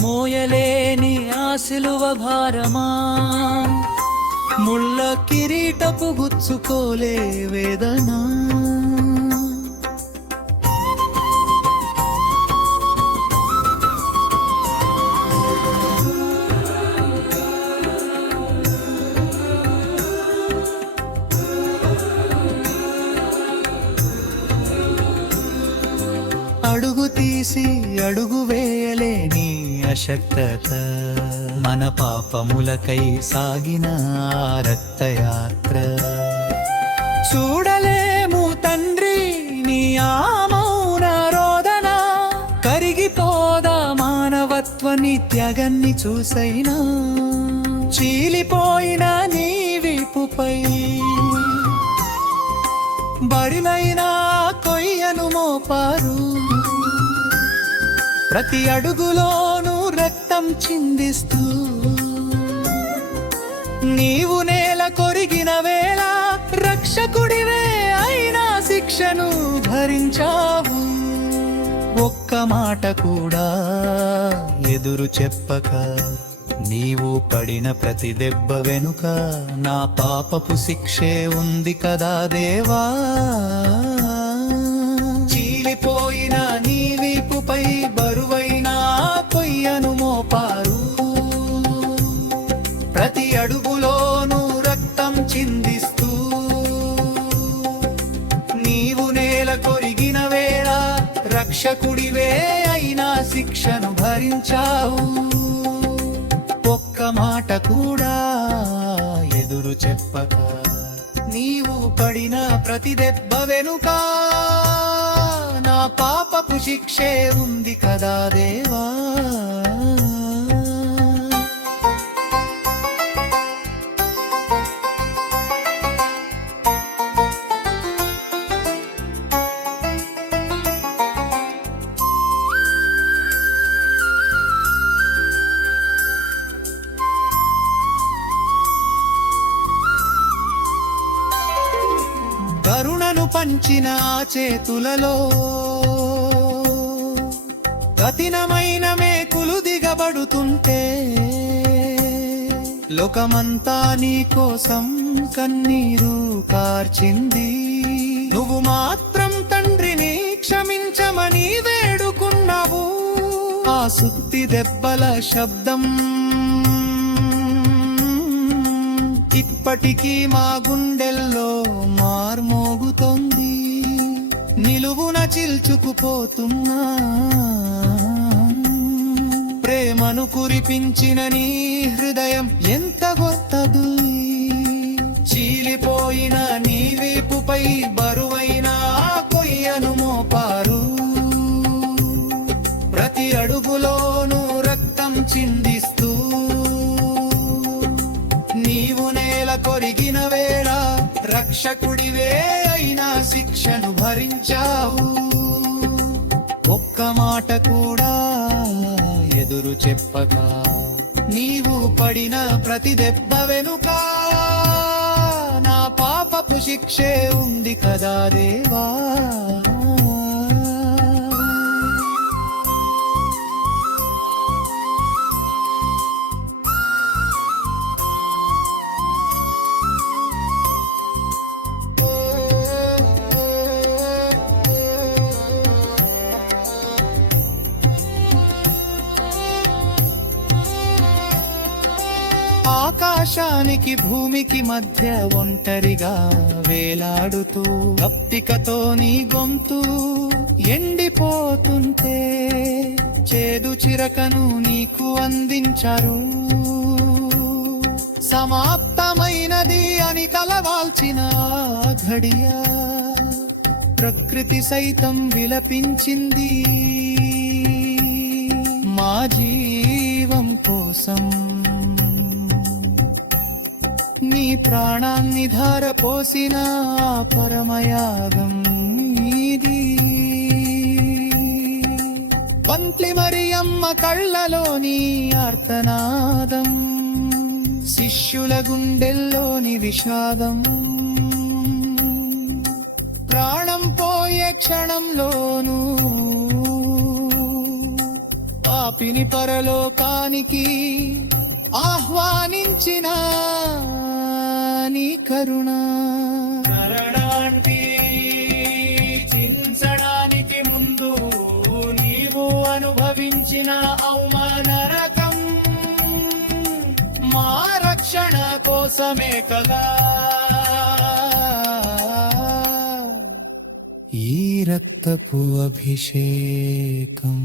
మోయలేని ఆశలువ భారమా, ముళ్ళ కిరీటపు గుచ్చుకోలే వేదనా. అడుగు తీసి అడుగు వేయలేని అశక్తత, మన పాపములకై సాగిన రక్తయాత్ర. చూడలేము తండ్రి నీ ఆ మౌన రోదన, కరిగిపోదా మానవత్వని త్యాగాన్ని చూసైనా. చీలిపోయిన నీ వీపుపై బరిలైన కొయ్యను మోపారు, ప్రతి అడుగులోనూ రక్తం చిందిస్తూ. నీవు నేల కొరిగిన వేళ రక్షకుడివే అయినా శిక్షను భరించావు. ఒక్క మాట కూడా ఎదురు చెప్పక, నీవు పడిన ప్రతి దెబ్బ వెనుక నా పాపపు శిక్షే ఉంది కదా దేవా. చీలిపోయిన నీ వీపుపై బరువైన కొయ్యను మోపారు, ప్రతి అడుగులోనూ రక్తం చిందిస్తూ. నీవు నేల కొరిగిన వేళ రక్షకుడివే అయినా శిక్షను భరించావు. ఒక్క మాట కూడా ఎదురు చెప్పక, నీవు పడిన ప్రతి దెబ్బ వెనుక నా పాపపు శిక్షే ఉంది కదా దేవా. కరుణను పంచిన చేతులలో కఠినమైన మేకులు దిగబడుతుంటే, లోకమంతా నీ కోసం కన్నీరు కార్చింది. నువ్వు మాత్రం తండ్రిని క్షమించమని వేడుకున్నావు. ఆ సుత్తి దెబ్బల శబ్దం ఇప్పటికీ మా గుండెల్లో మార్మోగుతోంది. నిలువున చిల్చుకుపోతున్నా ప్రేమను కురిపించిన నీ హృదయం ఎంత గొప్పది. చీలిపోయిన నీ వీపుపై బరువైన కొయ్యను మోపారు, ప్రతి అడుగులోనూ రక్తం చిందిస్తూ. నీవు నేల కొరిగిన వేళ రక్షకుడివే అయినా శిక్షను భరించావు. ఒక్క మాట కూడా ఎదురు చెప్పక, నీవు పడిన ప్రతి దెబ్బ వెనుక నా పాపపు శిక్షే ఉంది కదా దేవా. ఆకాశానికి భూమికి మధ్య ఒంటరిగా వేలాడుతూ, భక్తికతో నీ గొంతు ఎండిపోతుంటే, చేదు చిరకను నీకు అందించారు. సమాప్తమైనది అని తలవాల్చిన ఘడియ ప్రకృతి సైతం విలపించింది. మా జీవం కోసం నీ ప్రాణాన్ని ధారపోసిన పరమయాగం నీది. పంత్లి మరియమ్మ కళ్ళలోని ఆర్తనాదం, శిష్యుల గుండెల్లోని విషాదం. ప్రాణం పోయే క్షణంలోనూ ఆ పాపిని పరలోకానికి ఆహ్వానించిన నీ కరుణ మరణానికి చించడానికి ముందు నీవు అనుభవించిన అవమానరకం మా రక్షణ కోసమే కదా ఈ రక్తపు అభిషేకం.